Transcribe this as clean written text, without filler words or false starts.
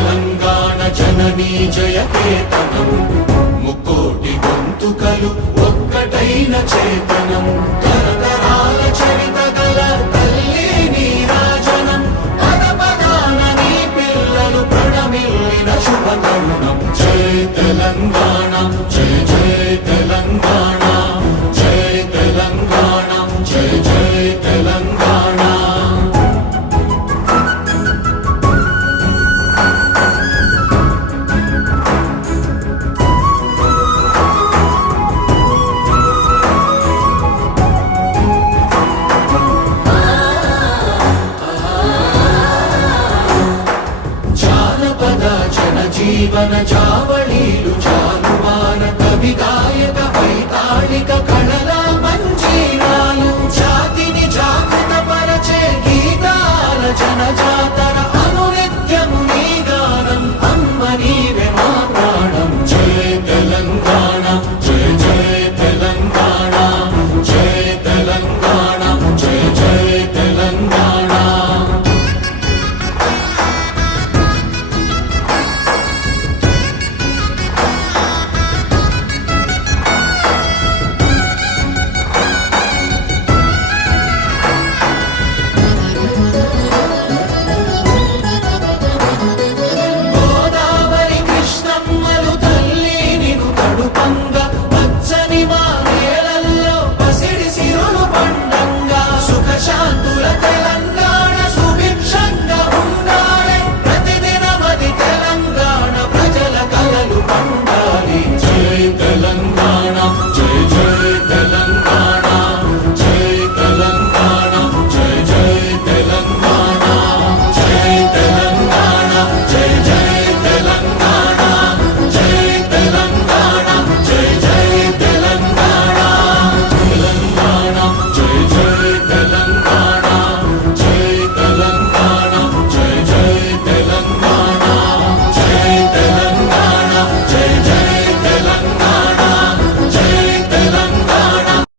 తెలంగాణ జననీ జయకేతనం ముక్కోటి గొంతుకలు ఒక్కటైన చేతనం తరతరాల చరిత గల తల్లి నీరాజనం పద పదాన నీ పిల్లలు ప్రణమిల్లిన శుభతరుణం జయ తెలంగాణ జయ జయ తెలంగాణ జయ తెలంగాణ జయ జయ తెలంగాణ జీవన చావళీలు చాలువాన కవి గాయక వైతాళిక